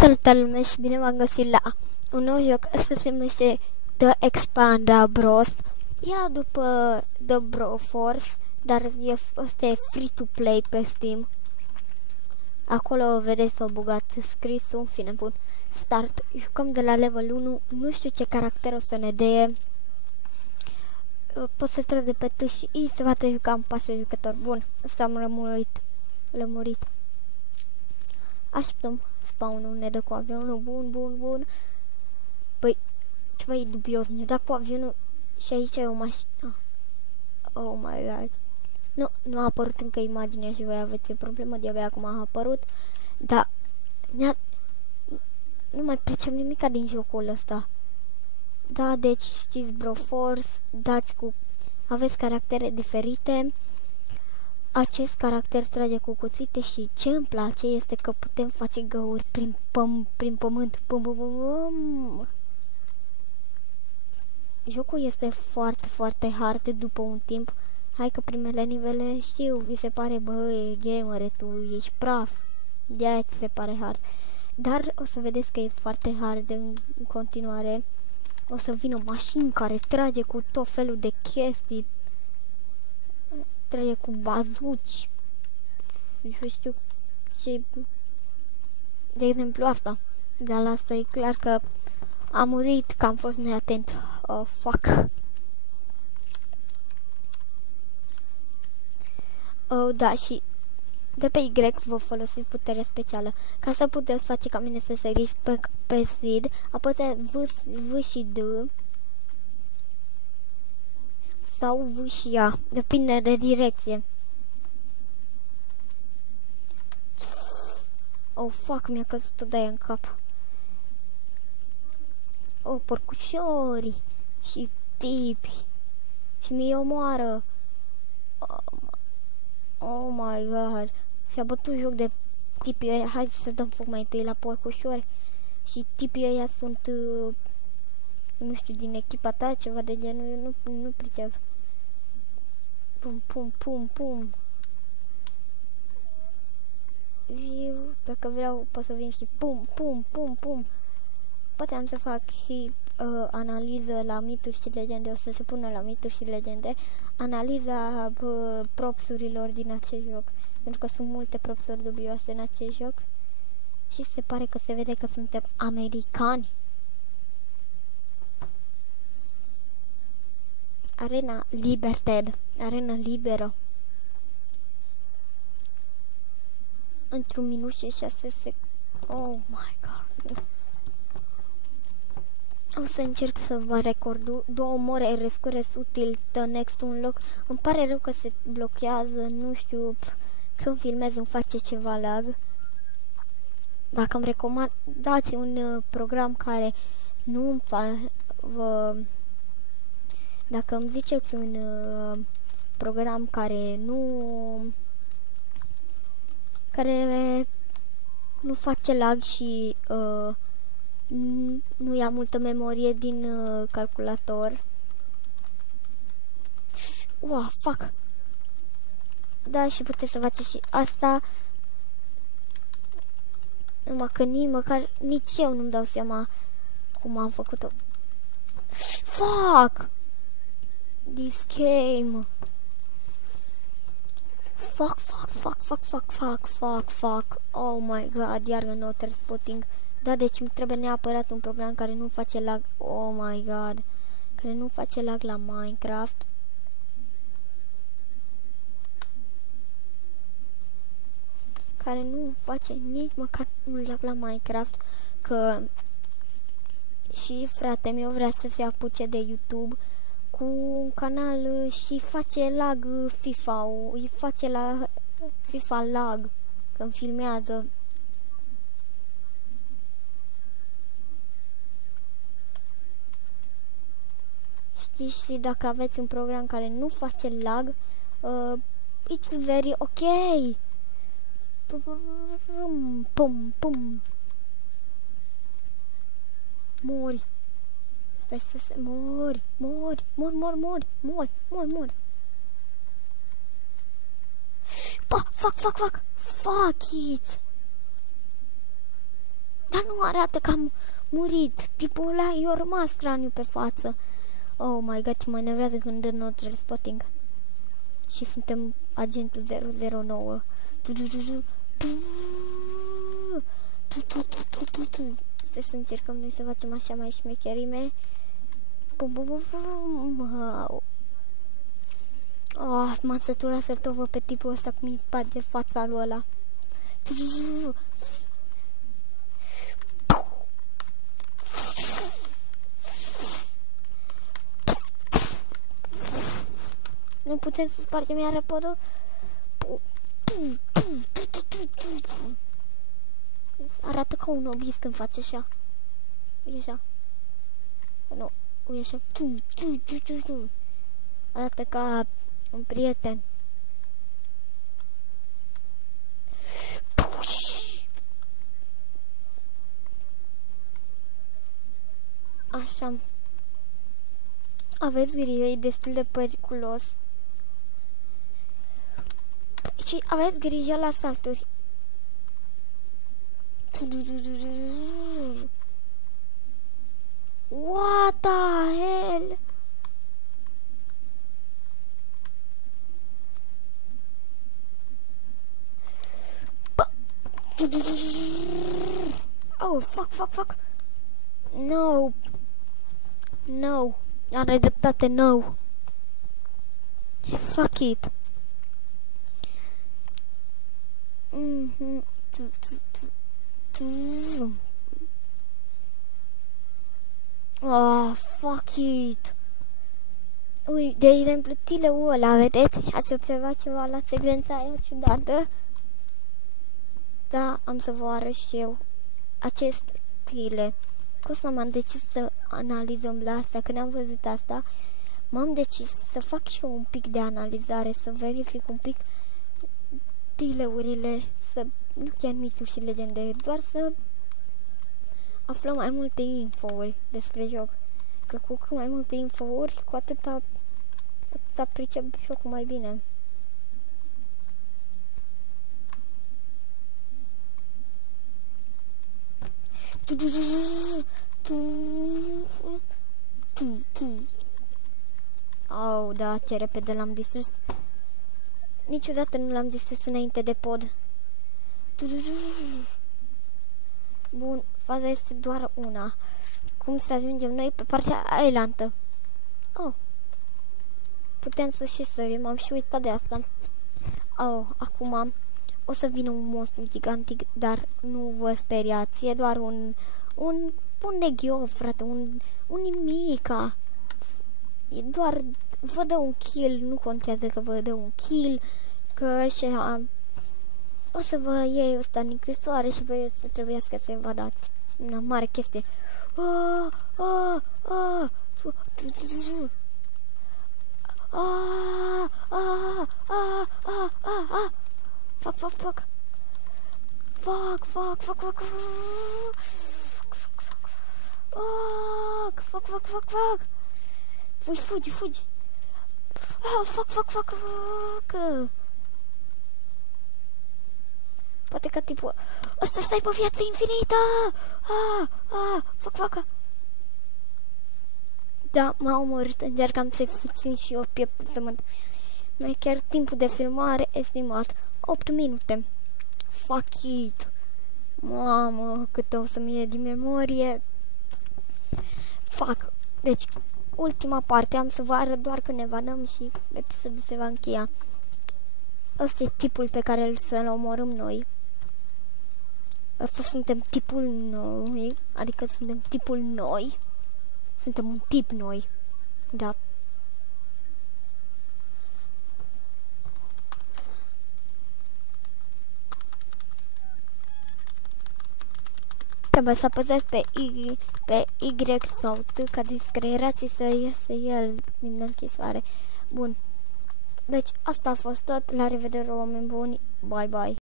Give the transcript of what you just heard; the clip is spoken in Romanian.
Salutare lume și bine v-am găsit la un nou joc. Asta se numește The Expanda Bros. Ia după The Bro Force, dar ăsta e free to play pe Steam. Acolo vedeți s-au băgat scrisul, în fine, bun. Start. Jucăm de la level 1. Nu știu ce caracter o să ne dea. Pot să trec de pe T și I, se va juca în pasul jucător. Bun, asta am lămurit. Așteptăm spawn-ul, ne dă cu avionul, bun. Păi, ceva e dubios, ne dă cu avionul și aici e o mașină. Oh my god. Nu a apărut încă imaginea și voi aveți o problemă, de-abia acum a apărut. Dar, nu mai pricep nimica din jocul ăsta. Da, deci știți Bro Force, aveți caractere diferite. Acest caracter trage cu cuțite și ce îmi place este că putem face găuri prin pământ. Jocul este foarte hard după un timp. Hai că primele nivele știu, vi se pare, băi, gamere, tu ești praf. De-aia ți se pare hard. Dar o să vedeți că e foarte hard în continuare. O să vină mașini care trage cu tot felul de chestii. Trage cu bazuci. Eu știu ce... De exemplu asta. Dar la asta e clar că am murit, că am fost neatent. Fuck. Da, și de pe Y vă folosiți puterea specială. Ca să puteți face ca mine să săriți pe zid, apăsați V și D sau V și A. Depinde de direcție. Oh, fuck, mi-a căzut o daie în cap. Oh, porcușorii și tipi. Și mi-i omoară. Oh my god. S-a bătut joc de tipii ăia. Hai să dăm foc mai întâi la porcușori. Și tipii ăia sunt nu știu, din echipa ta, ceva de genul. Eu nu pricep. Pum. Dacă vreau pot să vin și pum. Poate am să fac analiză la mituri și legende. O să se pună la mituri și legende analiza propsurilor din acest joc, pentru că sunt multe propsuri dubioase în acest joc și se pare că se vede că suntem americani. Arena Liberted, arena liberă. Într-un minut și 6 secunde. Oh my god. O să încerc să vă record 2 more rescures util the next un loc. Îmi pare rău că se blochează, nu știu, când filmez îmi face ceva lag. Dacă îmi recomandați un program care nu îmi dacă îmi ziceți un program care nu face lag și nu ia multă memorie din calculator. Wow, fuck. Da, și puteți să faceți și asta. Numai că nici eu nu-mi dau seama cum am făcut-o. Fuck! This game. Fuck. Oh my god, iar în noter spotting. Da, deci îmi trebuie neapărat un program care nu face lag. Oh my god. Care nu face lag la Minecraft. Care nu face nici măcar un lag la Minecraft. Că și frate meu vrea să se apuce de YouTube cu un canal și face lag FIFA-ul. Îi face la FIFA lag când filmează. Și dacă aveți un program care nu face lag, it's very ok. Pum. Mori. Stai, mori. Fuck it. Dar nu arată că am murit. Tipul ăla i-a rămas craniul pe față. Oh my god, ce manevrează când dă not spotting. Și suntem agentul 009. Stai să încercăm noi să facem așa mai șmecherime. Oh, m-am săturat să-l tot văd pe tipul ăsta cum îi sparge fața lui ăla. Nu putem să spargem iară podul? Arată ca un obis când face așa. E așa. Nu, e așa. Arată ca un prieten. Așa. Aveți grijă, e destul de periculos. Și aveți grijă la salturi. What the hell? Oh, fuck. No. No. Are dreptate, no. Fuck it. Oh, fuck it. Ui, de exemplu, tileul ăla, vedeți? Ați observat ceva la secvența aia ciudată? Da, am să vă arăt și eu acest tile. Cum să m-am decis să analizăm la asta? Când am văzut asta, m-am decis să fac și eu un pic de analizare, să verific un pic tileurile, să nu chiar mituri și legende, doar să aflăm mai multe info-uri despre joc. Că cu cât mai multe info-uri, cu atâta pricep jocul mai bine. Oh, da, ce repede l-am distrus. Niciodată nu l-am distrus înainte de pod. Bun, faza este doar una. Cum să ajungem noi pe partea ailantă? Oh, putem să și sărim, am și uitat de asta. Oh, acum o să vină un monstru gigantic, dar nu vă speriați, e doar un neghiof, frate, un nimica. E doar, vă dă un kill, nu contează că vă dă un kill, că așa o să vă iei ăsta în închisoare și voi o să trebuiască să vă dați. Una mare chestie. Fuck. Fugi. Fuck. Poate că tipul ăsta să aibă viață infinită. Fuck. Da, m-a omorât. Încercam să-i țin și eu pieptul să mă... Mai chiar timpul de filmare estimat 8 minute. Fuck it. Mamă, cât o să-mi iei din memorie. Fuck. Deci, ultima parte am să vă arăt doar când ne vadăm și episodul se va încheia. Ăsta e tipul pe care să-l omorâm noi. Ăsta suntem tipul noi. Adică suntem tipul noi. Suntem un tip noi. Da. Trebuie să apăsați pe Y sau T ca discreerații să iasă el din închisoare. Bun. Deci asta a fost tot. La revedere, oameni buni. Bye bye.